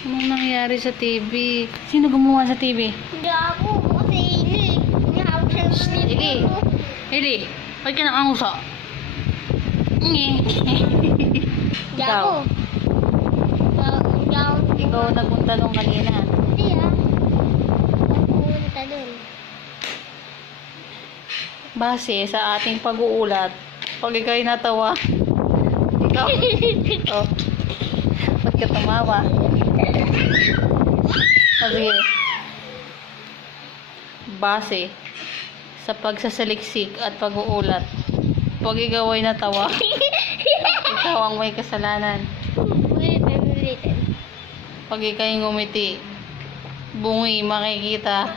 Anong nangyari sa TV? Sino gumawa sa TV? Hindi ako. Kasi Ili. Hinahabol siya ng Ili. sleep ko. Ili, ba't ka nakanguso? Nge. Hindi Ikaw. ako. Hindi ako. Ikaw nagpunta nung kanina. Hindi ah. Pumunta dun. Base sa ating pag-uulat, pag ikaw'y natawa, ikaw, oh, ba't ka tumawa? O sige, base sa pagsasaliksik at pag-uulat, pag ikaw ay natawa, ikaw ang may kasalanan. Ulitin. Pag ikaw'y ngumiti, bungi makikita.